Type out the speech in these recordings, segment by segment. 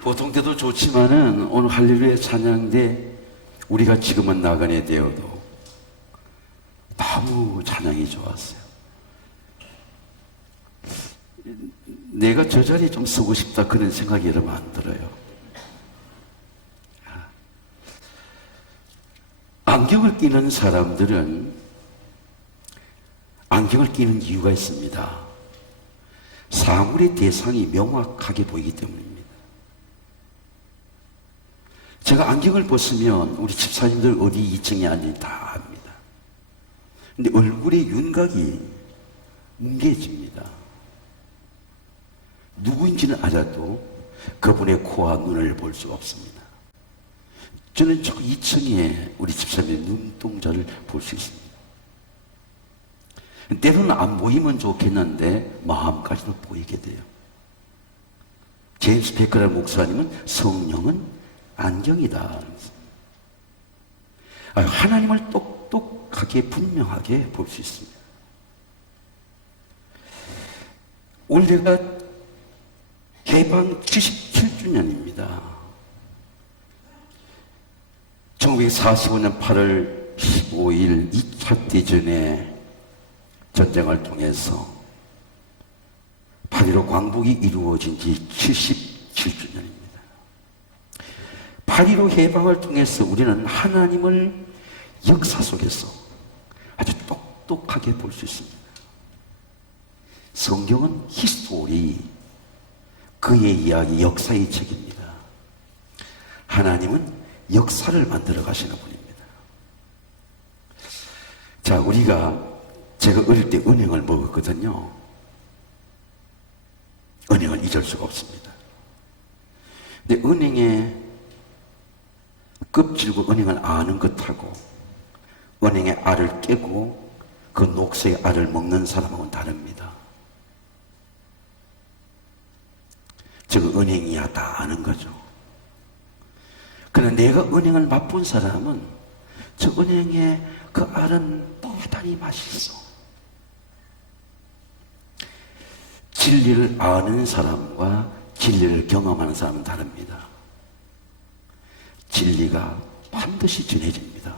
보통 때도 좋지만은 오늘 할렐루야 찬양대 우리가 지금은 나가네 되어도 너무 찬양이 좋았어요. 내가 저 자리에 좀 서고 싶다 그런 생각이 여러분 안 들어요. 안경을 끼는 사람들은 안경을 끼는 이유가 있습니다. 사물의 대상이 명확하게 보이기 때문입니다. 제가 안경을 벗으면 우리 집사님들 어디 2층에 앉은지 다 압니다. 근데 얼굴의 윤곽이 뭉개집니다. 누구인지는 알아도 그분의 코와 눈을 볼 수 없습니다. 저는 저 2층에 우리 집사님의 눈동자를 볼 수 있습니다. 때로는 안 보이면 좋겠는데 마음까지도 보이게 돼요. 제임스 베커라는 목사님은 성령은 안경이다. 하나님을 똑똑하게 분명하게 볼 수 있습니다. 올해가 개방 77주년입니다. 1945년 8월 15일 2차 대전의 전쟁을 통해서 8.15 광복이 이루어진 지 77주년입니다. 8.15 해방을 통해서 우리는 하나님을 역사 속에서 아주 똑똑하게 볼 수 있습니다. 성경은 히스토리, 그의 이야기, 역사의 책입니다. 하나님은 역사를 만들어 가시는 분입니다. 자, 제가 어릴 때 은행을 먹었거든요. 은행을 잊을 수가 없습니다. 근데 은행의 껍질고 은행을 아는 것하고 은행의 알을 깨고 그 녹색의 알을 먹는 사람하고는 다릅니다. 저거 은행이야 다 아는 거죠. 그러나 내가 은행을 맛본 사람은 저 은행의 그 알은 대단히 맛있어. 진리를 아는 사람과 진리를 경험하는 사람은 다릅니다. 진리가 반드시 전해집니다.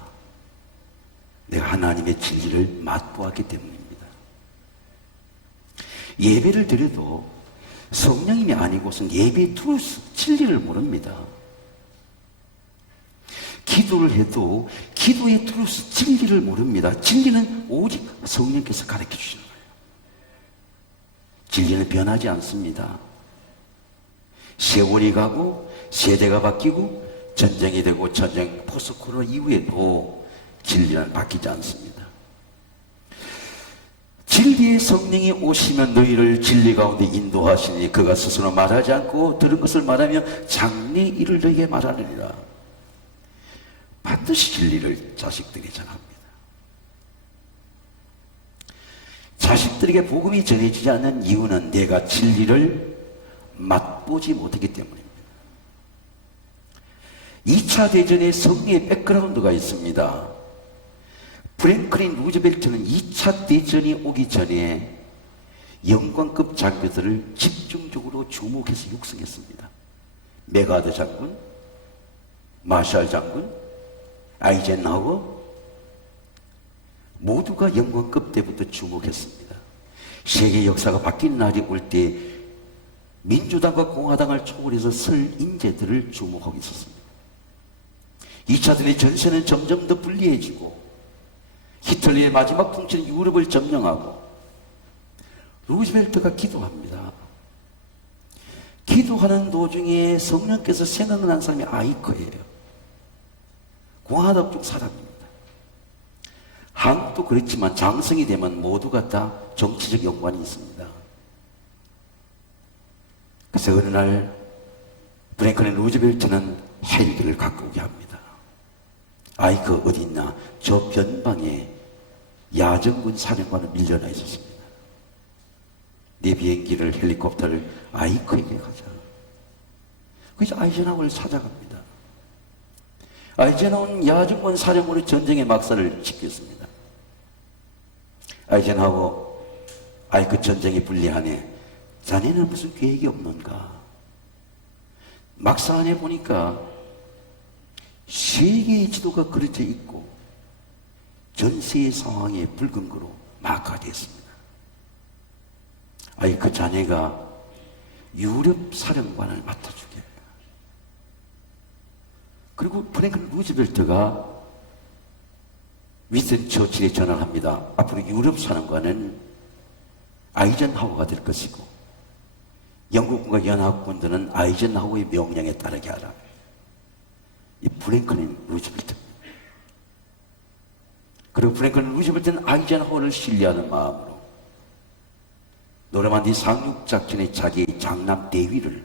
내가 하나님의 진리를 맛보았기 때문입니다. 예배를 드려도 성령님이 아니고선 예배의 트루스, 진리를 모릅니다. 기도를 해도 기도의 트루스, 진리를 모릅니다. 진리는 오직 성령께서 가르쳐 주시는 거예요. 진리는 변하지 않습니다. 세월이 가고 세대가 바뀌고 전쟁이 되고 전쟁 포스트 코로나 이후에도 진리는 바뀌지 않습니다. 진리의 성령이 오시면 너희를 진리 가운데 인도하시니 그가 스스로 말하지 않고 들은 것을 말하며 장래 일을 너희에게 말하느니라. 반드시 진리를 자식들에게 전합니다. 자식들에게 복음이 전해지지 않는 이유는 내가 진리를 맛보지 못했기 때문입니다. 2차 대전의 성리의 백그라운드가 있습니다. 프랭클린 루즈벨트는 2차 대전이 오기 전에 영광급 장교들을 집중적으로 주목해서 육성했습니다. 메가드 장군, 마샬 장군, 아이젠하워 모두가 영광급 때부터 주목했습니다. 세계 역사가 바뀐 날이 올 때 민주당과 공화당을 초월해서 설 인재들을 주목하고 있었습니다. 2차 대전의 전세는 점점 더 불리해지고 히틀러의 마지막 통치는 유럽을 점령하고 루즈벨트가 기도합니다. 기도하는 도중에 성령께서 생각난 사람이 아이커예요. 공화당 쪽 사람입니다. 한국도 그렇지만 장성이 되면 모두가 다 정치적 연관이 있습니다. 그래서 어느 날 프랭클린 루즈벨트는 헬기를 갖고 오게 합니다. 아이커 어디 있나? 저 변방에 야전군 사령관은 밀려나 있었습니다. 내 비행기를 헬리콥터를 아이커에게 가자. 그래서 아이젠하워를 찾아갑니다. 아이젠하워는 야전군 사령관의 전쟁의 막사를 지켰습니다. 아이젠하워, 아이커 전쟁이 불리하네. 자네는 무슨 계획이 없는가? 막상 안에 보니까 세계의 지도가 그려져 있고 전세의 상황에 붉은 거로 마크가 되었습니다. 아예 그 자녀가 유럽 사령관을 맡아주게 해요. 그리고 프랭클린 루즈벨트가 윈스턴 처칠에 전화를 합니다. 앞으로 유럽 사령관은 아이젠하워가 될 것이고 영국군과 연합군들은 아이젠하워의 명령에 따르게 하라. 이 프랭클린 루즈벨트. 그리고 프랭클린 루즈벨트는 아이젠하워를 신뢰하는 마음으로 노르만디 상륙작전의 자기의 장남 대위를,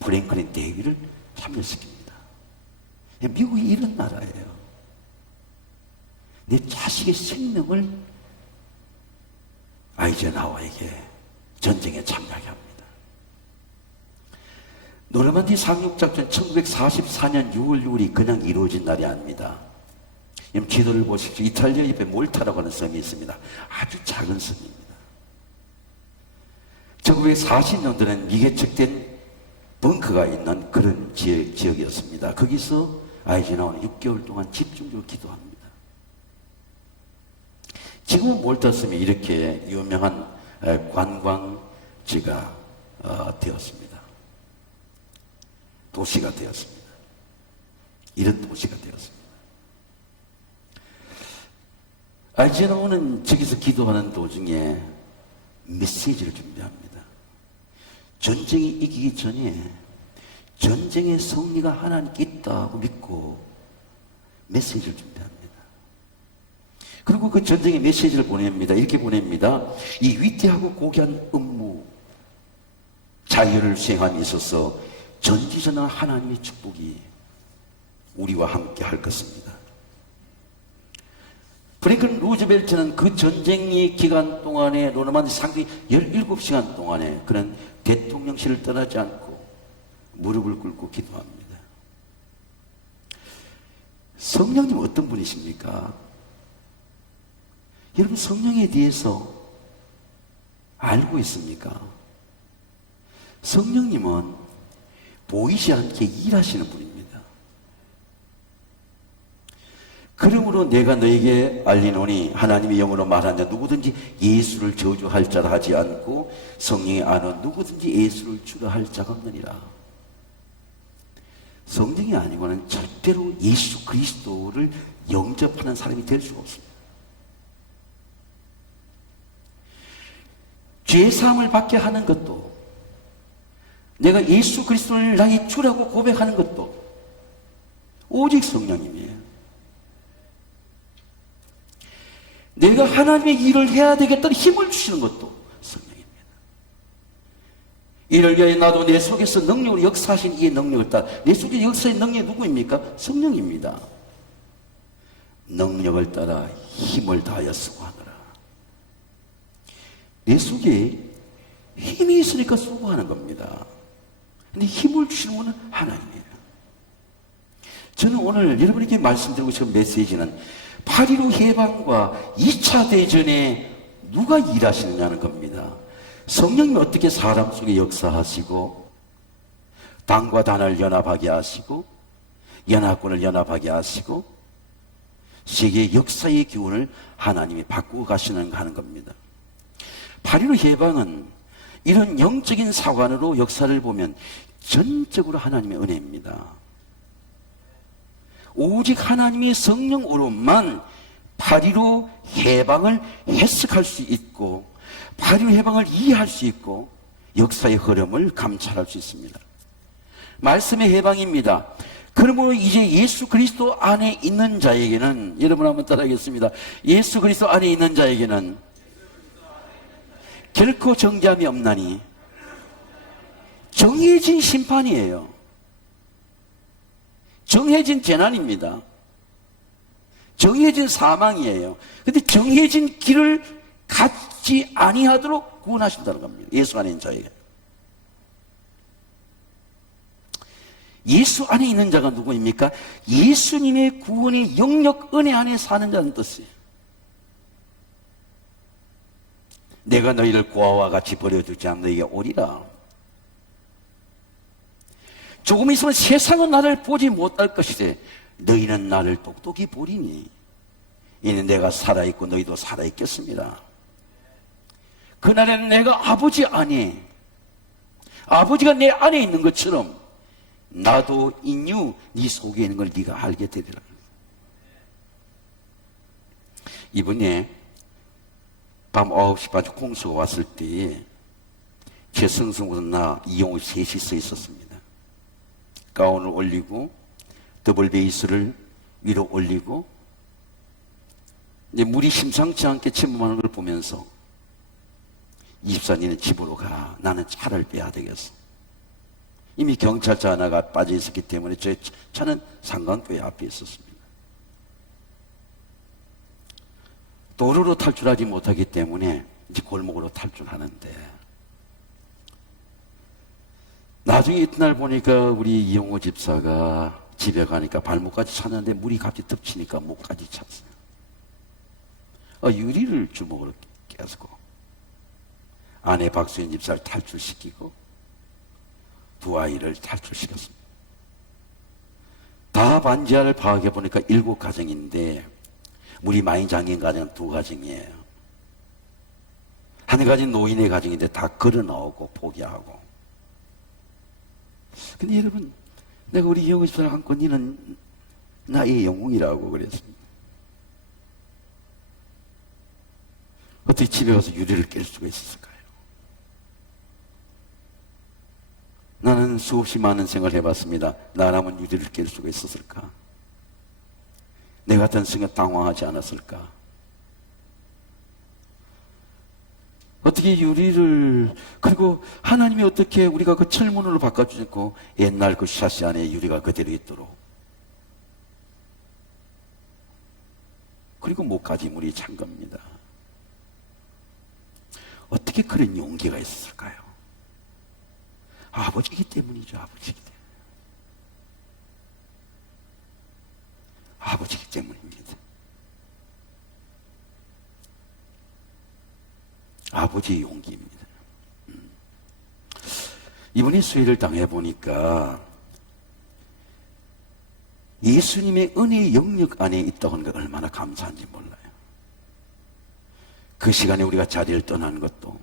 프랭클린 대위를 참여시킵니다. 미국이 이런 나라예요. 내 자식의 생명을 아이젠하워에게 전쟁에 참여하게 합니다. 노르만디 상륙작전 1944년 6월 6일이 그냥 이루어진 날이 아닙니다. 지도를 보십시오. 이탈리아 옆에 몰타라고 하는 섬이 있습니다. 아주 작은 섬입니다. 1940년도에는 미개척된 벙커가 있는 그런 지역이었습니다. 거기서 아이젠하워는 6개월 동안 집중적으로 기도합니다. 지금은 몰타섬이 이렇게 유명한 관광지가 되었습니다. 도시가 되었습니다. 이런 도시가 되었습니다. 아이젠하워는 저기서 기도하는 도중에 메시지를 준비합니다. 전쟁이 이기기 전에 전쟁의 승리가 하나님께 있다고 믿고 메시지를 준비합니다. 그리고 그 전쟁의 메시지를 보냅니다. 이렇게 보냅니다. 이 위대하고 고귀한 업무, 자유를 수행함에 있어서 전지전능한 하나님의 축복이 우리와 함께 할 것입니다. 프랭클린 루즈벨트는 그 전쟁의 기간 동안에 노르만디 상륙 17시간 동안에 그는 대통령실을 떠나지 않고 무릎을 꿇고 기도합니다. 성령님 어떤 분이십니까? 여러분 성령에 대해서 알고 있습니까? 성령님은 보이지 않게 일하시는 분입니다. 그러므로 내가 너에게 알리노니 하나님의 영으로 말한 자 누구든지 예수를 저주할 자라 하지 않고 성령이 아는 누구든지 예수를 주라 할 자가 없느니라. 성령이 아니고는 절대로 예수 그리스도를 영접하는 사람이 될 수가 없습니다. 죄사함을 받게 하는 것도, 내가 예수 그리스도를 나의 주라고 고백하는 것도 오직 성령님이에요. 내가 하나님의 일을 해야 되겠다는 힘을 주시는 것도 성령입니다. 이를 위하여 나도 내 속에서 능력으로 역사하신 이의 능력을 따라, 내 속에 역사의 능력이 누구입니까? 성령입니다. 능력을 따라 힘을 다하여 수고하노라. 내 속에 힘이 있으니까 수고하는 겁니다. 근데 힘을 주시는 분은 하나님이에요. 저는 오늘 여러분에게 말씀드리고 싶은 메시지는 8.15 해방과 2차 대전에 누가 일하시느냐는 겁니다. 성령님이 어떻게 사람 속에 역사하시고 당과 단을 연합하게 하시고 연합군을 연합하게 하시고 세계의 역사의 기운을 하나님이 바꾸고 가시는가 하는 겁니다. 8.15 해방은 이런 영적인 사관으로 역사를 보면 전적으로 하나님의 은혜입니다. 오직 하나님의 성령으로만 8.15 해방을 해석할 수 있고 8.15 해방을 이해할 수 있고 역사의 흐름을 감찰할 수 있습니다. 말씀의 해방입니다. 그러므로 이제 예수 그리스도 안에 있는 자에게는, 여러분 한번 따라하겠습니다. 예수 그리스도 안에 있는 자에게는 결코 정죄함이 없나니 정해진 심판이에요. 정해진 재난입니다. 정해진 사망이에요. 근데 정해진 길을 갖지 아니하도록 구원하신다는 겁니다. 예수 안에 있는 자에게. 예수 안에 있는 자가 누구입니까? 예수님의 구원의 영역 은혜 안에 사는 자는 뜻이에요. 내가 너희를 고아와 같이 버려두지 않고 너희에게 오리라. 조금 있으면 세상은 나를 보지 못할 것이되 너희는 나를 똑똑히 보리니 이는 내가 살아있고 너희도 살아있겠습니다. 그날에는 내가 아버지 안에, 아버지가 내 안에 있는 것처럼 나도 인유 네 속에 있는 걸 네가 알게 되리라. 이번에 밤 9시 반 공수가 왔을 때에 최승성보다 나 이용우 셋이 서 있었습니다. 가운을 올리고 더블 베이스를 위로 올리고 이제 물이 심상치 않게 침범하는 걸 보면서 24년에 집으로 가. 나는 차를 빼야 되겠어. 이미 경찰차 하나가 빠져 있었기 때문에 제 차는 상강교회 앞에 있었습니다. 도로로 탈출하지 못하기 때문에 이제 골목으로 탈출하는데 나중에 이튿날 보니까 우리 이용호 집사가 집에 가니까 발목까지 찼는데 물이 갑자기 덮치니까 목까지 찼어요. 유리를 주먹으로 깨고 아내 박수인 집사를 탈출시키고 두 아이를 탈출시켰습니다. 다 반지하를 파악해 보니까 7가정인데 물이 많이 잠긴 가정은 2가정이에요. 한 가지 노인의 가정인데 다 걸어 나오고 포기하고. 근데 여러분, 내가 우리 이영호 집사를 안고 니는 나의 영웅이라고 그랬습니다. 어떻게 집에 가서 유리를 깰 수가 있었을까요? 나는 수없이 많은 생각을 해봤습니다. 나라면 유리를 깰 수가 있었을까? 내 같은 생각 당황하지 않았을까? 어떻게 유리를, 그리고 하나님이 어떻게 우리가 그 철문으로 바꿔주셨고 옛날 그 샤시 안에 유리가 그대로 있도록, 그리고 목까지 물이 찬 겁니다. 어떻게 그런 용기가 있었을까요? 아버지이기 때문이죠. 아버지이기 때문에. 아버지이기 때문입니다. 아버지의 용기입니다. 이번에 수혜를 당해보니까 예수님의 은혜의 영역 안에 있다고 하는 게 얼마나 감사한지 몰라요. 그 시간에 우리가 자리를 떠나는 것도,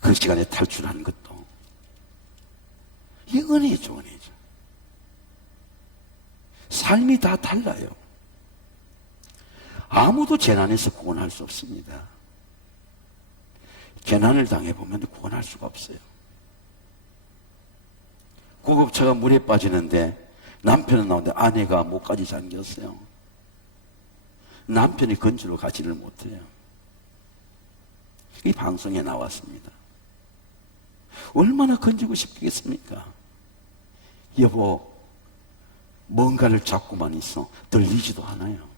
그 시간에 탈출하는 것도 이게 은혜죠, 은혜죠. 삶이 다 달라요. 아무도 재난에서 구원할 수 없습니다. 재난을 당해보면 구원할 수가 없어요. 구급차가 물에 빠지는데 남편은 나오는데 아내가 목까지 잠겼어요. 남편이 건지러 가지를 못해요. 이 방송에 나왔습니다. 얼마나 건지고 싶겠습니까? 여보, 뭔가를 잡고만 있어. 들리지도 않아요.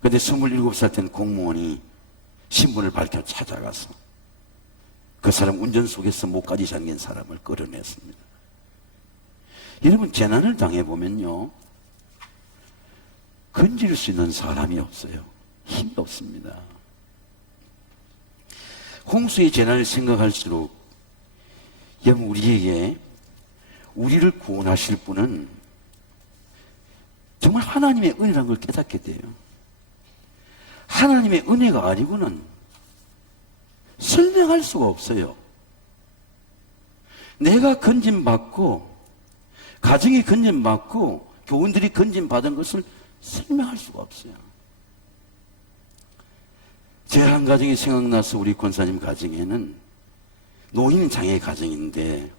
근데 27살 된 공무원이 신분을 밝혀 찾아가서 그 사람 운전석에서 목까지 잠긴 사람을 끌어냈습니다. 여러분, 재난을 당해보면요, 건질 수 있는 사람이 없어요. 힘이 없습니다. 홍수의 재난을 생각할수록 여러분, 우리에게 우리를 구원하실 분은 정말 하나님의 은혜라는 걸 깨닫게 돼요. 하나님의 은혜가 아니고는 설명할 수가 없어요. 내가 건진받고, 가정이 건진받고, 교원들이 건진받은 것을 설명할 수가 없어요. 제 한 가정이 생각나서 우리 권사님 가정에는 노인 장애 가정인데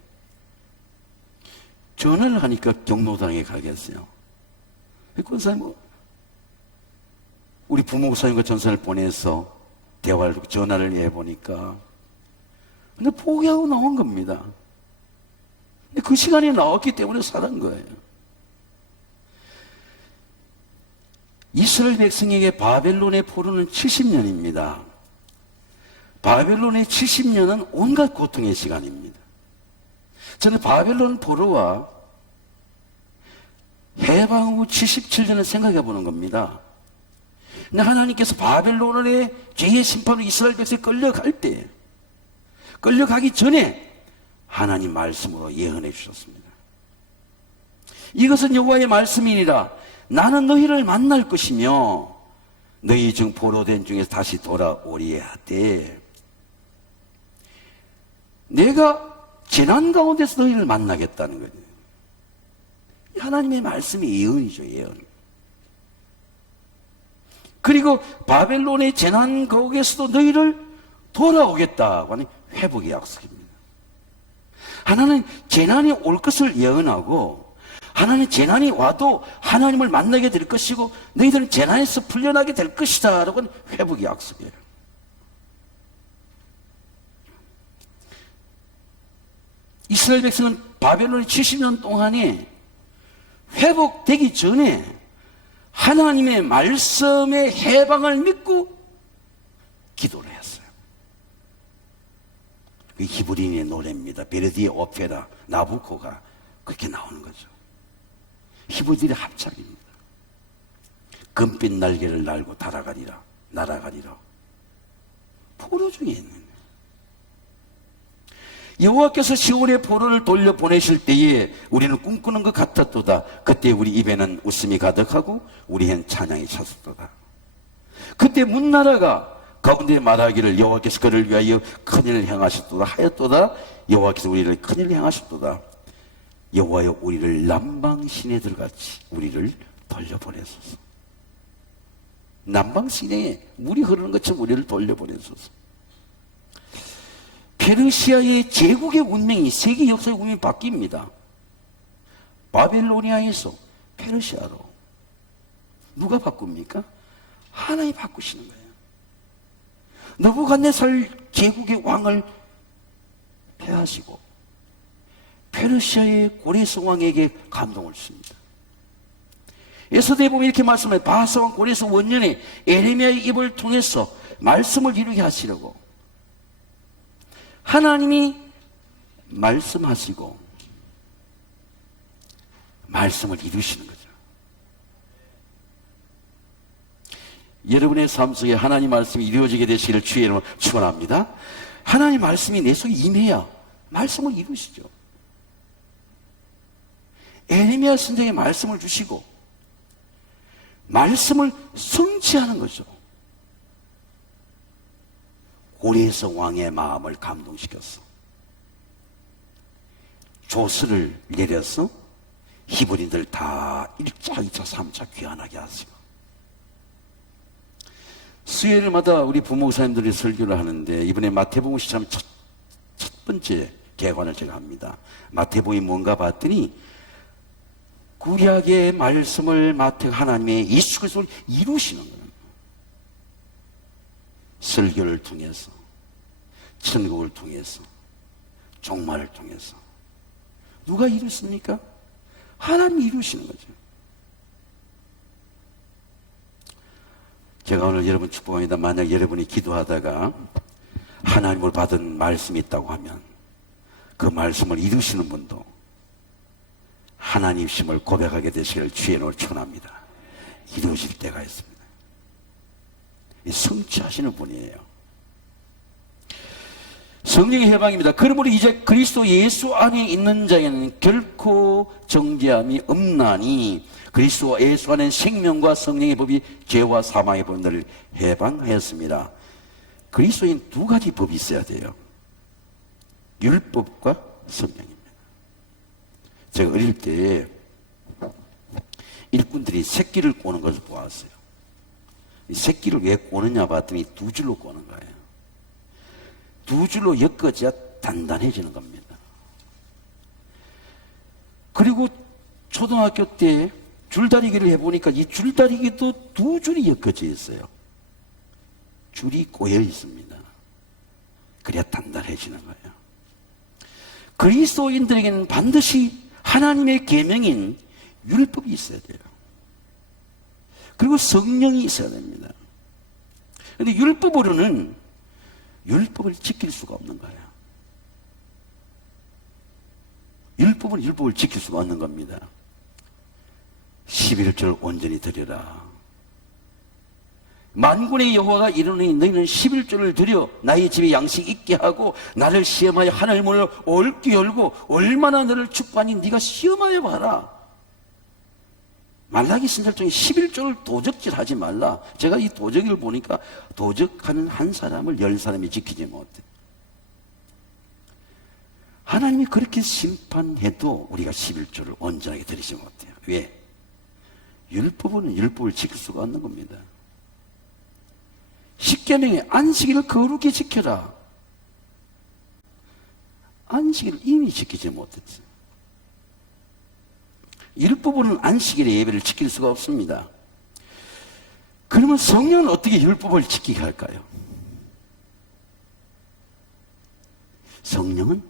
전화를 하니까 경로당에 가겠어요. 권사님, 우리 부목사님과 전사를 보내서 대화를, 전화를 해보니까 근데 포기하고 나온 겁니다. 근데 그 시간이 나왔기 때문에 살은 거예요. 이스라엘 백성에게 바벨론의 포로는 70년입니다. 바벨론의 70년은 온갖 고통의 시간입니다. 저는 바벨론 포로와 해방 후 77년을 생각해 보는 겁니다. 근데 하나님께서 바벨론의 죄의 심판으로 이스라엘 백성이 끌려갈 때, 끌려가기 전에 하나님 말씀으로 예언해 주셨습니다. 이것은 여호와의 말씀이니라. 나는 너희를 만날 것이며 너희 중 포로된 중에서 다시 돌아오리야 하되, 내가 재난 가운데서 너희를 만나겠다는 거예요. 하나님의 말씀이 예언이죠, 예언. 그리고 바벨론의 재난 가운데서도 너희를 돌아오겠다고 하는 회복의 약속입니다. 하나는 재난이 올 것을 예언하고, 하나는 재난이 와도 하나님을 만나게 될 것이고, 너희들은 재난에서 풀려나게 될 것이다 라고 하는 회복의 약속이에요. 이스라엘 백성은 바벨론의 70년 동안에 회복되기 전에 하나님의 말씀의 해방을 믿고 기도를 했어요. 그 히브리인의 노래입니다. 베르디의 오페라 나부코가 그렇게 나오는 거죠. 히브리들의 합작입니다. 금빛 날개를 날고 날아가리라. 포로 중에 있는 여호와께서 시온의 포로를 돌려보내실 때에 우리는 꿈꾸는 것 같았도다. 그때 우리 입에는 웃음이 가득하고 우리엔 찬양이 찼었도다. 그때 문나라가 가운데 말하기를 여호와께서 그를 위하여 큰일을 행하셨도다 하였도다. 여호와께서 우리를 큰일을 행하셨도다. 여호와여, 우리를 남방시내 들같이 우리를 돌려보내소서. 남방시내에 물이 흐르는 것처럼 우리를 돌려보내소서. 페르시아의 제국의 운명이, 세계 역사의 운명이 바뀝니다. 바벨로니아에서 페르시아로. 누가 바꿉니까? 하나님이 바꾸시는 거예요. 느부갓네살 제국의 왕을 폐하시고 페르시아의 고레스 왕에게 감동을 줍니다. 에스더에 보면 이렇게 말씀해요. 바하사 왕 고레스 원년에 에레미야의 입을 통해서 말씀을 이루게 하시려고 하나님이 말씀하시고 말씀을 이루시는 거죠. 여러분의 삶 속에 하나님 말씀이 이루어지게 되시기를 주의 이름으로 축원합니다. 하나님 말씀이 내 속에 임해야 말씀을 이루시죠. 에레미야 선생의 말씀을 주시고 말씀을 성취하는 거죠. 고레스 왕의 마음을 감동시켰어. 조서를 내려서 히브리들 다 1차, 2차, 3차 귀환하게 하시고, 수요일마다 우리 부목사님들이 설교를 하는데 이번에 마태복음 시참 첫 번째 개관을 제가 합니다. 마태복음이 뭔가 봤더니 구약의 말씀을 하나님의 예수 그리스도를 이루시는 거예요. 설교를 통해서, 천국을 통해서, 종말을 통해서. 누가 이루십니까? 하나님이 이루시는 거죠. 제가 오늘 여러분 축복합니다. 만약 여러분이 기도하다가 하나님을 받은 말씀이 있다고 하면 그 말씀을 이루시는 분도 하나님심을 고백하게 되시기를 주의 이름으로 축원합니다. 이루어질 때가 있습니다. 성취하시는 분이에요. 성령의 해방입니다. 그러므로 이제 그리스도 예수 안에 있는 자에는 결코 정죄함이 없나니 그리스도 예수 안에 생명과 성령의 법이 죄와 사망의 법을 해방하였습니다. 그리스도인 두 가지 법이 있어야 돼요. 율법과 성령입니다. 제가 어릴 때 일꾼들이 새끼를 꼬는 것을 보았어요. 이 새끼를 왜 꼬느냐 봤더니 두 줄로 꼬는 거예요. 두 줄로 엮어져야 단단해지는 겁니다. 그리고 초등학교 때 줄다리기를 해보니까 이 줄다리기도 두 줄이 엮어져 있어요. 줄이 꼬여 있습니다. 그래야 단단해지는 거예요. 그리스도인들에게는 반드시 하나님의 계명인 율법이 있어야 돼요. 그리고 성령이 있어야 됩니다. 그런데 율법으로는 율법을 지킬 수가 없는 거예요. 율법은 율법을 지킬 수가 없는 겁니다. 11절 온전히 드리라. 만군의 여호와가 이르노니 너희는 11조를 드려 나의 집에 양식 있게 하고 나를 시험하여 하늘 문을 옳게 열고 얼마나 너를 축복하니 네가 시험하여 봐라. 말라기 선지자 중에 11조를 도적질하지 말라. 제가 이 도적을 보니까 도적하는 한 사람을 10사람이 지키지 못해. 하나님이 그렇게 심판해도 우리가 11조를 온전하게 드리지 못해요. 왜? 율법은 율법을 지킬 수가 없는 겁니다. 십계명에 안식일을 거룩히 지켜라. 안식일을 이미 지키지 못했어요. 율법으로는 안식일의 예배를 지킬 수가 없습니다. 그러면 성령은 어떻게 율법을 지키게 할까요? 성령은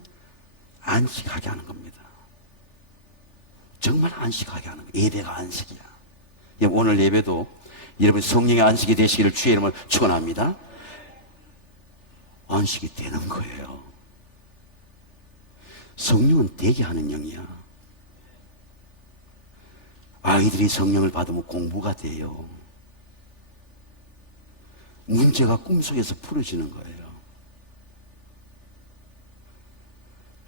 안식하게 하는 겁니다. 정말 안식하게 하는 거예요. 예배가 안식이야. 오늘 예배도 여러분 성령의 안식이 되시기를 주의 이름으로 축원합니다. 안식이 되는 거예요. 성령은 되게 하는 영이야. 아이들이 성령을 받으면 공부가 돼요. 문제가 꿈속에서 풀어지는 거예요.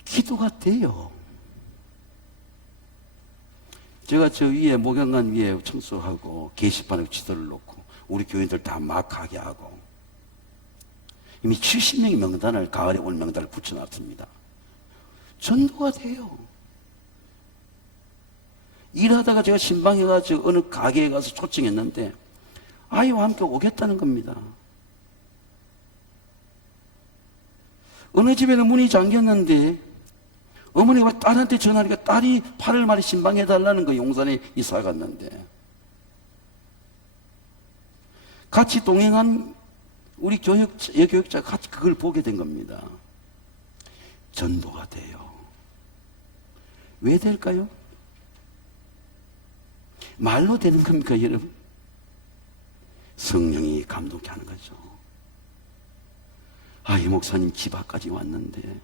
기도가 돼요. 제가 저 위에 목양관 위에 청소하고 게시판에 지도를 놓고 우리 교인들 다 막하게 하고 이미 70명의 명단을 가을에 올 명단을 붙여놨습니다. 전도가 돼요. 일하다가 제가 신방에 가서 어느 가게에 가서 초청했는데 아이와 함께 오겠다는 겁니다. 어느 집에는 문이 잠겼는데 어머니가 딸한테 전화하니까 딸이 8월 말에 신방해달라는 거. 용산에 이사 갔는데 같이 동행한 우리 여교육자가 같이 그걸 보게 된 겁니다. 전도가 돼요. 왜 될까요? 말로 되는 겁니까, 여러분? 성령이 감동케 하는 거죠. 아, 이 목사님 집 앞까지 왔는데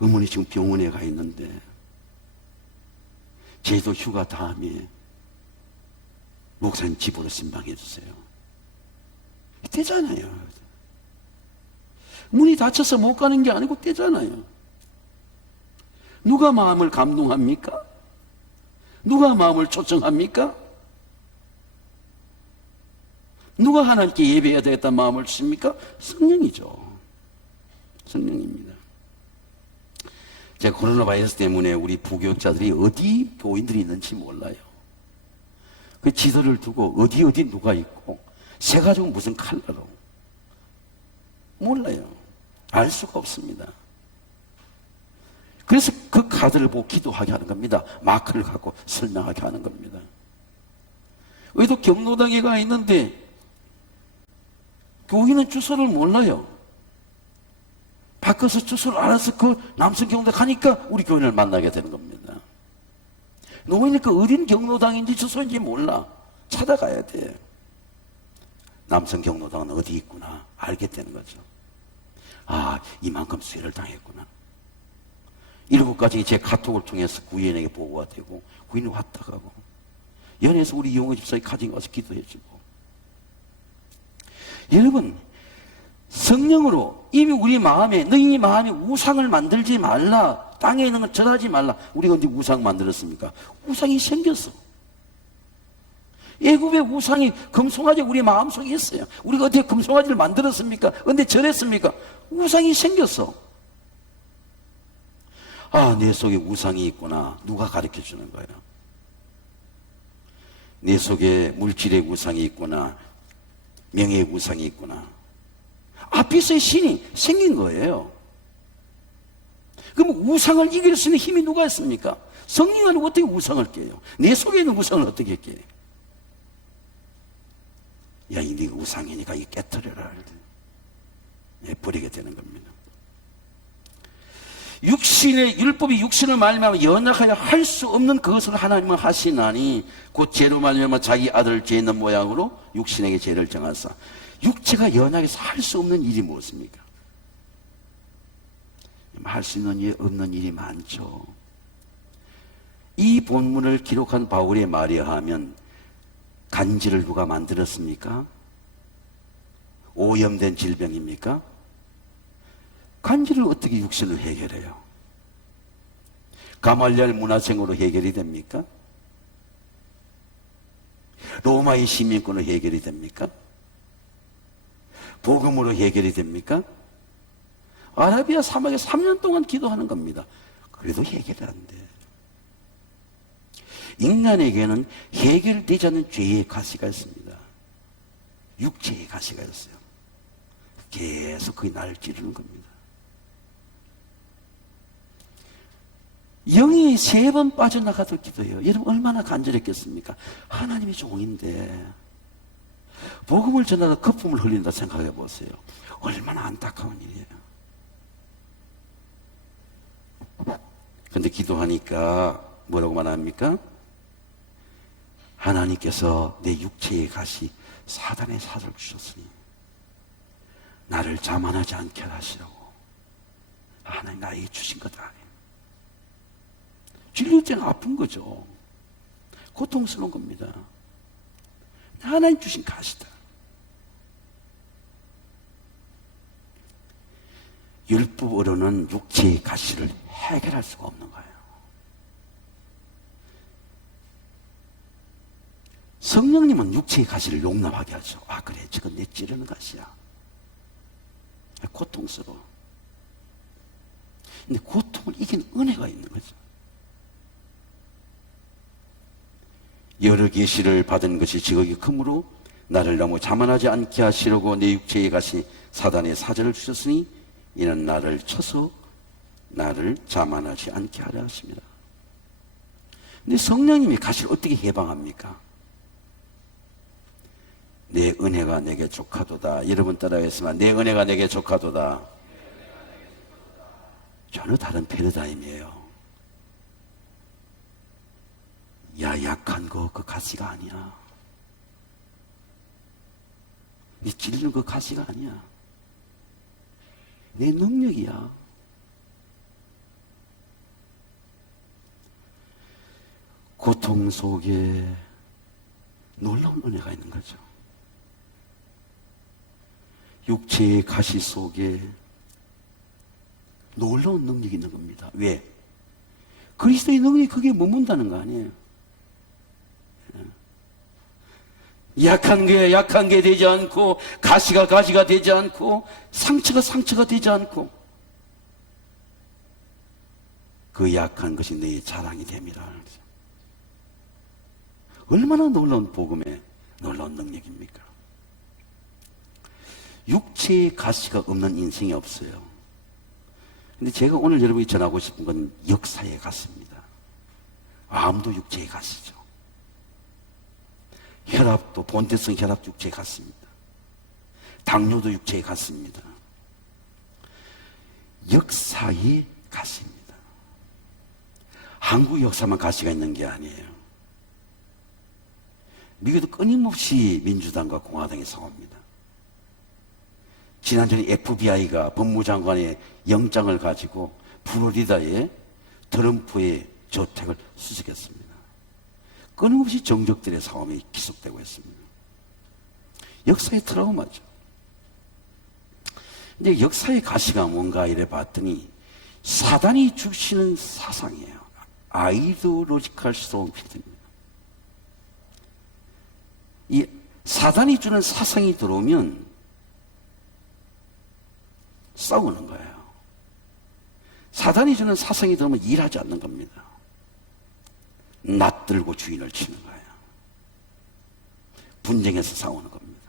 어머니 지금 병원에 가 있는데 제도 휴가 다음에 목사님 집으로 신방해 주세요. 되잖아요. 문이 닫혀서 못 가는 게 아니고 되잖아요. 누가 마음을 감동합니까? 누가 마음을 초청합니까? 누가 하나님께 예배해야 되겠다는 마음을 주십니까? 성령이죠. 성령입니다. 제가 코로나 바이러스 때문에 우리 부교육자들이 어디 교인들이 있는지 몰라요. 그 지도를 두고 어디 누가 있고 세 가지고 무슨 칼라로 몰라요. 알 수가 없습니다. 그래서 그 카드를 보고 기도하게 하는 겁니다. 마크를 갖고 설명하게 하는 겁니다. 의도 경로당에 가 있는데 교인은 주소를 몰라요. 바꿔서 주소를 알아서 그 남성 경로당 가니까 우리 교인을 만나게 되는 겁니다. 노인이 그 어딘 경로당인지 주소인지 몰라. 찾아가야 돼. 남성 경로당은 어디 있구나 알게 되는 거죠. 아, 이만큼 수혜를 당했구나. 7가지 제 카톡을 통해서 구인에게 보고가 되고 구인이 왔다 가고 연에서 우리 이용호 집사의 가정에 와서 기도해주고. 여러분, 성령으로 이미 우리 마음에 너희 마음에 우상을 만들지 말라. 땅에 있는 건 절하지 말라. 우리가 언제 우상 만들었습니까? 우상이 생겼어. 애굽의 우상이 금송아지 우리 마음속에 있어요. 우리가 어떻게 금송아지를 만들었습니까? 언제 절했습니까? 우상이 생겼어. 아, 내 속에 우상이 있구나. 누가 가르쳐 주는 거예요? 내 속에 물질의 우상이 있구나. 명예의 우상이 있구나. 앞에서의 신이 생긴 거예요. 그럼 우상을 이길 수 있는 힘이 누가 있습니까? 성령 안에 어떻게 우상을 깨요? 내 속에 있는 우상을 어떻게 깨요? 야, 이 네가 우상이니까 이 깨뜨려라. 버리게 되는 겁니다. 율법이 육신을 말미암아 연약하여 할 수 없는 그것을 하나님은 하시나니 곧 죄로 말미암아 자기 아들을 죄 있는 모양으로 육신에게 죄를 정하사. 육체가 연약해서 할 수 없는 일이 무엇입니까? 할 수 있는 일, 없는 일이 많죠. 이 본문을 기록한 바울의 말에 하면 간질을 누가 만들었습니까? 오염된 질병입니까? 간질을 어떻게 육신을 해결해요? 가말리엘 문화생으로 해결이 됩니까? 로마의 시민권으로 해결이 됩니까? 복음으로 해결이 됩니까? 아라비아 사막에 3년 동안 기도하는 겁니다. 그래도 해결이 안 돼. 인간에게는 해결되지 않는 죄의 가시가 있습니다. 육체의 가시가 있어요. 계속 그게 나를 찌르는 겁니다. 영이 3번 빠져나가도 기도해요. 여러분 얼마나 간절했겠습니까? 하나님의 종인데 복음을 전하다 거품을 흘린다 생각해 보세요. 얼마나 안타까운 일이에요. 근데 기도하니까 뭐라고 말합니까? 하나님께서 내 육체의 가시 사단의 사를 주셨으니 나를 자만하지 않게 하시라고. 하나님 나에게 주신 거다. 진료증 아픈 거죠. 고통스러운 겁니다. 하나님 주신 가시다. 율법으로는 육체의 가시를 해결할 수가 없는 거예요. 성령님은 육체의 가시를 용납하게 하죠. 아 그래 저건 내 찌르는 가시야. 고통스러워. 근데 고통을 이긴 은혜가 있는 거죠. 여러 계시를 받은 것이 지극히 크므로 나를 너무 자만하지 않게 하시려고 내 육체의 가시 사단의 사전을 주셨으니 이는 나를 쳐서 나를 자만하지 않게 하려 하십니다. 근데 성령님이 가시를 어떻게 해방합니까? 내 은혜가 내게 족하도다. 여러분 따라했으면 내 은혜가 내게 족하도다. 전혀 다른 패러다임이에요. 야 약한 거 그 가시가 아니야. 네 찔리는 그 가시가 아니야. 내 능력이야. 고통 속에 놀라운 은혜가 있는 거죠. 육체의 가시 속에 놀라운 능력이 있는 겁니다. 왜? 그리스도의 능력이 거기에 머문다는 거 아니에요. 약한 게 되지 않고 가시가 되지 않고 상처가 되지 않고 그 약한 것이 내 자랑이 됨이라. 얼마나 놀라운 복음의 놀라운 능력입니까? 육체의 가시가 없는 인생이 없어요. 근데 제가 오늘 여러분이 전하고 싶은 건 역사의 가시입니다. 암도 육체의 가시죠. 혈압도 본태성 혈압 육체의 가시입니다. 당뇨도 육체의 가시입니다. 역사의 가시입니다. 한국 역사만 가시가 있는 게 아니에요. 미국도 끊임없이 민주당과 공화당이 싸웁니다. 지난주에 FBI가 법무장관의 영장을 가지고 플로리다에 트럼프의 저택을 수색했습니다. 끊임없이 정적들의 싸움이 계속되고 있습니다. 역사의 트라우마죠. 근데 역사의 가시가 뭔가 이래 봤더니 사단이 주시는 사상이에요. 아이디올로지컬 스톰필드입니다. 이 사단이 주는 사상이 들어오면 싸우는 거예요. 사단이 주는 사상이 들어오면 일하지 않는 겁니다. 낯들고 주인을 치는 거예요. 분쟁해서 싸우는 겁니다.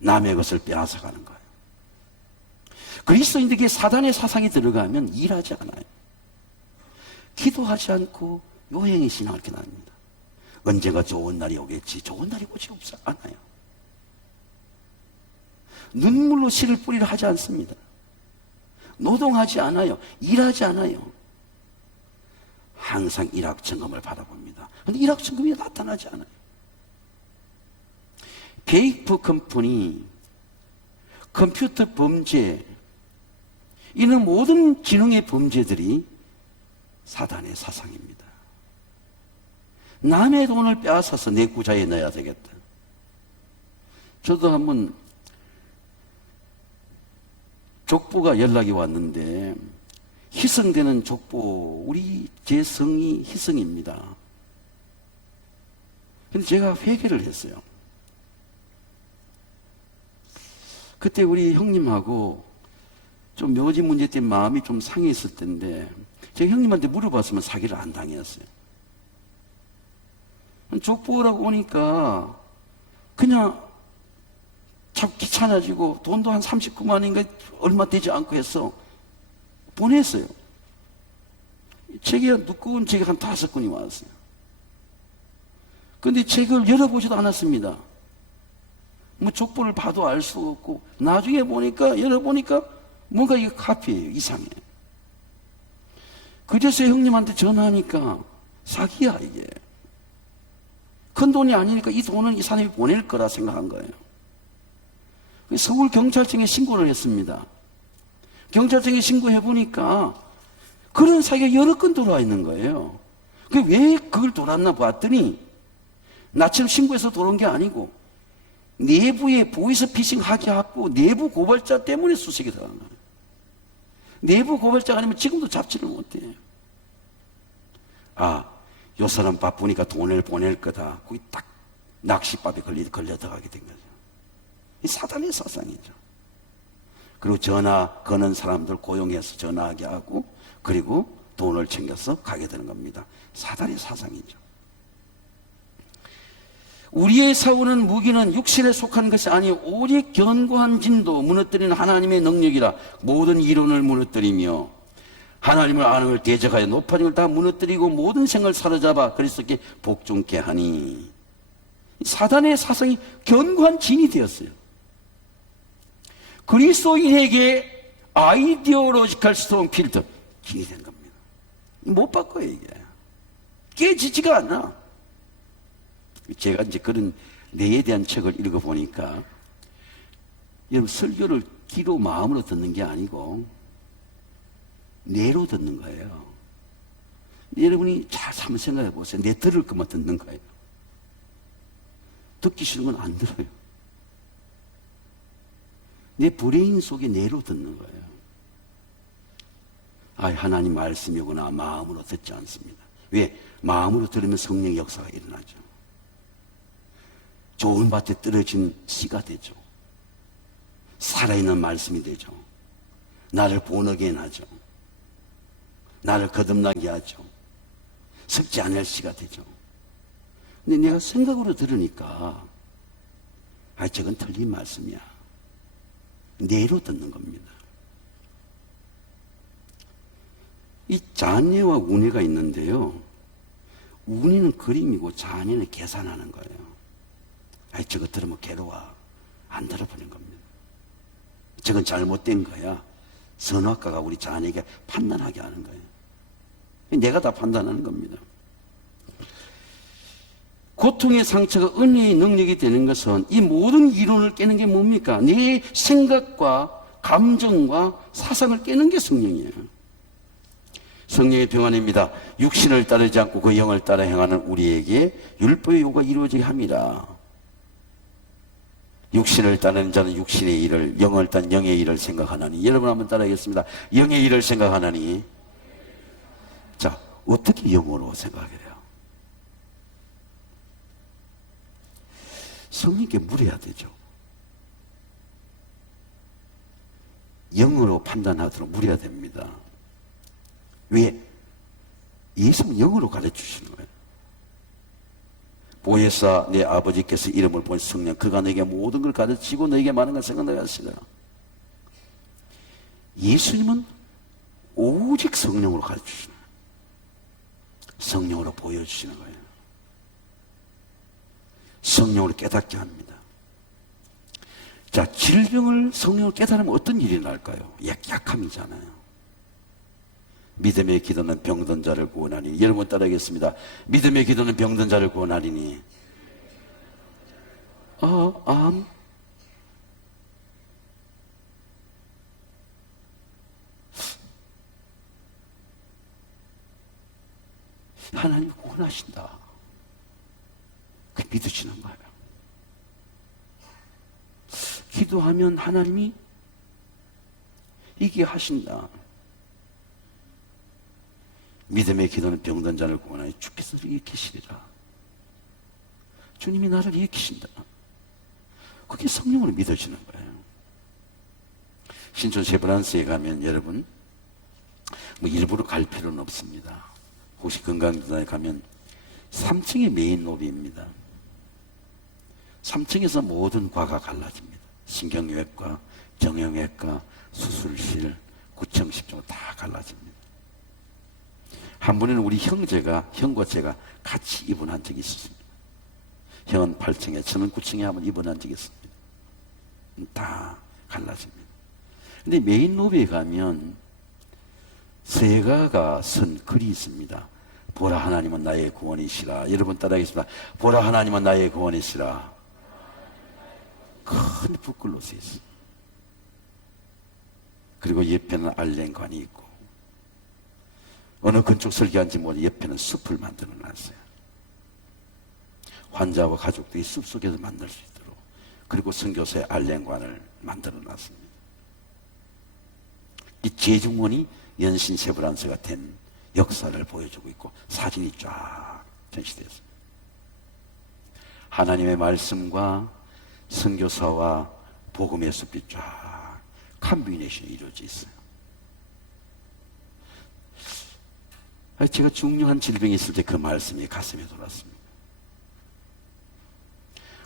남의 것을 빼앗아가는 거예요. 그리스도인들에게 사단의 사상이 들어가면 일하지 않아요. 기도하지 않고 요행의 신앙을 이렇게 납니다. 언제가 좋은 날이 오겠지. 좋은 날이 오지 않아요. 눈물로 씨를 뿌리려 하지 않습니다. 노동하지 않아요. 일하지 않아요. 항상 일확천금을 바라봅니다. 그런데 일확천금이 나타나지 않아요. 페이크 컴퍼니, 컴퓨터 범죄, 이런 모든 지능의 범죄들이 사단의 사상입니다. 남의 돈을 빼앗아서 내 구자에 넣어야 되겠다. 저도 한번 족보가 연락이 왔는데 희생되는 족보, 우리 제 성이 희생입니다. 근데 제가 회개를 했어요. 그때 우리 형님하고 좀 묘지 문제 때문에 마음이 좀 상해있을 텐데 제가 형님한테 물어봤으면 사기를 안 당했어요. 족보라고 오니까 그냥 참 귀찮아지고 돈도 한 39만인가 얼마 되지 않고 해서 보냈어요. 책이 두꺼운 책이 한 5권이 왔어요. 근데 책을 열어보지도 않았습니다. 뭐 족보를 봐도 알 수 없고 나중에 보니까 열어보니까 뭔가 이게 카피예요. 이상해. 그래서 형님한테 전화하니까 사기야 이게. 큰 돈이 아니니까 이 돈은 이 사람이 보낼 거라 생각한 거예요. 서울 경찰청에 신고를 했습니다. 경찰청에 신고해 보니까 그런 사기가 여러 건 들어와 있는 거예요. 왜 그걸 돌았나 봤더니 나처럼 신고해서 들어온 게 아니고 내부에 보이스피싱 하게 하고 내부 고발자 때문에 수색이 들어간 거예요. 내부 고발자가 아니면 지금도 잡지를 못해요. 요 사람 바쁘니까 돈을 보낼 거다. 거기 딱 낚시밥에 걸려 들어가게 된 거죠. 이 사단의 사상이죠. 그리고 전화 거는 사람들 고용해서 전화하게 하고 그리고 돈을 챙겨서 가게 되는 겁니다. 사단의 사상이죠. 우리의 싸우는 무기는 육신에 속한 것이 아니요 오직 견고한 진도 무너뜨리는 하나님의 능력이라. 모든 이론을 무너뜨리며 하나님을 아는 걸 대적하여 높아진 걸 다 무너뜨리고 모든 생을 사로잡아 그리스도께 복종케 하니. 사단의 사상이 견고한 진이 되었어요. 그리스도인에게 아이디올로지컬 스톰 필터 진이 된 겁니다. 못 바꿔요 이게. 깨지지가 않아. 제가 이제 그런 뇌에 대한 책을 읽어보니까 여러분 설교를 귀로 마음으로 듣는 게 아니고 뇌로 듣는 거예요. 여러분이 잘 한번 생각해 보세요. 내 들을 것만 듣는 거예요. 듣기 싫은 건 안 들어요. 내 브레인 속에 뇌로 듣는 거예요. 하나님 말씀이구나 마음으로 듣지 않습니다. 왜? 마음으로 들으면 성령의 역사가 일어나죠. 좋은 밭에 떨어진 씨가 되죠. 살아있는 말씀이 되죠. 나를 본어게 하죠. 나를 거듭나게 하죠. 썩지 않을 씨가 되죠. 근데 내가 생각으로 들으니까 저건 틀린 말씀이야. 뇌로 듣는 겁니다. 이 잔예와 운예가 있는데요. 운예는 그림이고 잔예는 계산하는 거예요. 저거 들으면 괴로워. 안 들어보는 겁니다. 저건 잘못된 거야. 선악과가 우리 자녀에게 판단하게 하는 거예요. 내가 다 판단하는 겁니다. 고통의 상처가 은혜의 능력이 되는 것은 이 모든 이론을 깨는 게 뭡니까? 내 생각과 감정과 사상을 깨는 게 성령이에요. 성령의 평안입니다. 육신을 따르지 않고 그 영을 따라 행하는 우리에게 율법의 요구가 이루어지게 합니다. 육신을 따르는 자는 육신의 일을, 영을 따르는 영의 일을 생각하나니. 여러분 한번 따라하겠습니다. 영의 일을 생각하나니. 자, 어떻게 영으로 생각해야 돼요? 성령께 물어야 되죠. 영으로 판단하도록 물어야 됩니다. 왜? 예수는 영으로 가르쳐주시는 거예요. 보혜사 내 아버지께서 이름을 본 성령 그가 너에게 모든 걸 가르치고 너에게 많은 걸 생각나게 하시라. 예수님은 오직 성령으로 가르치시는 거예요. 성령으로 보여주시는 거예요. 성령으로 깨닫게 합니다. 자, 질병을 성령으로 깨달으면 어떤 일이 날까요? 약함이잖아요. 믿음의 기도는 병든 자를 구원하니. 여러분 따라하겠습니다. 믿음의 기도는 병든 자를 구원하리니. 하나님 구원하신다. 믿으시는 거예요. 기도하면 하나님이 이게 하신다. 믿음의 기도는 병든 자를 구원하여 주께서 일으키시리라. 주님이 나를 일으키신다. 그게 성령으로 믿어지는 거예요. 신촌 세브란스에 가면 여러분 뭐 일부러 갈 필요는 없습니다. 혹시 건강기도에 가면 3층이 메인 로비입니다. 3층에서 모든 과가 갈라집니다. 신경외과, 정형외과, 수술실, 구청, 10층 다 갈라집니다. 한 번에는 우리 형과 제가 같이 입원한 적이 있었습니다. 형은 8층에, 저는 9층에 한번 입원한 적이 있습니다. 다 갈라집니다. 근데 메인 로비에 가면 세가가 선 글이 있습니다. 보라 하나님은 나의 구원이시라. 여러분 따라하겠습니다. 보라 하나님은 나의 구원이시라. 큰 붓글로 써 있어요. 그리고 옆에는 알렌관이 있고 어느 건축 설계한지 모르는 옆에는 숲을 만들어 놨어요. 환자와 가족들이 숲속에서 만날 수 있도록. 그리고 선교사의 알렌관을 만들어 놨습니다. 이 제중원이 연신 세브란스가 된 역사를 보여주고 있고 사진이 쫙 전시되었습니다. 하나님의 말씀과 선교사와 복음의 숲이 쫙 컴비네이션이 이루어져 있어요. 제가 중요한 질병이 있을 때 그 말씀이 가슴에 돌았습니다.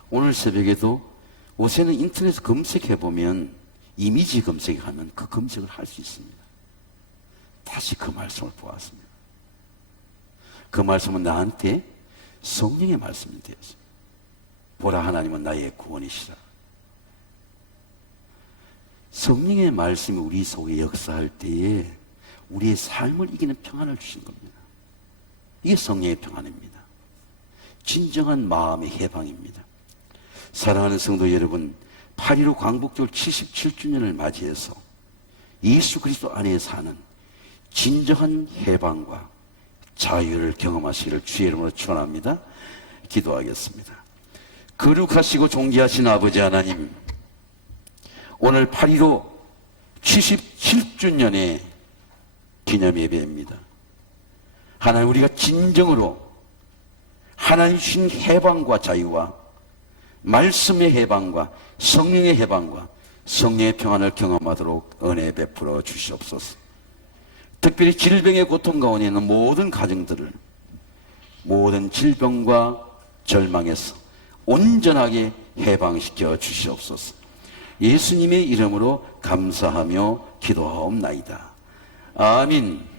오늘 새벽에도 요새는 인터넷 검색해보면 이미지 검색하면 그 검색을 할 수 있습니다. 다시 그 말씀을 보았습니다. 그 말씀은 나한테 성령의 말씀이 되었습니다. 보라 하나님은 나의 구원이시라. 성령의 말씀이 우리 속에 역사할 때에 우리의 삶을 이기는 평안을 주신 겁니다. 이게 성령의 평안입니다. 진정한 마음의 해방입니다. 사랑하는 성도 여러분, 8.15 광복절 77주년을 맞이해서 예수 그리스도 안에 사는 진정한 해방과 자유를 경험하시기를 주의 이름으로 축원합니다. 기도하겠습니다. 거룩하시고 존귀하신 아버지 하나님, 오늘 8.15 77주년의 기념 예배입니다. 하나님, 우리가 진정으로 하나님 주신 해방과 자유와 말씀의 해방과 성령의 해방과 성령의 평안을 경험하도록 은혜 베풀어 주시옵소서. 특별히 질병의 고통 가운데 있는 모든 가정들을 모든 질병과 절망에서 온전하게 해방시켜 주시옵소서. 예수님의 이름으로 감사하며 기도하옵나이다. 아멘.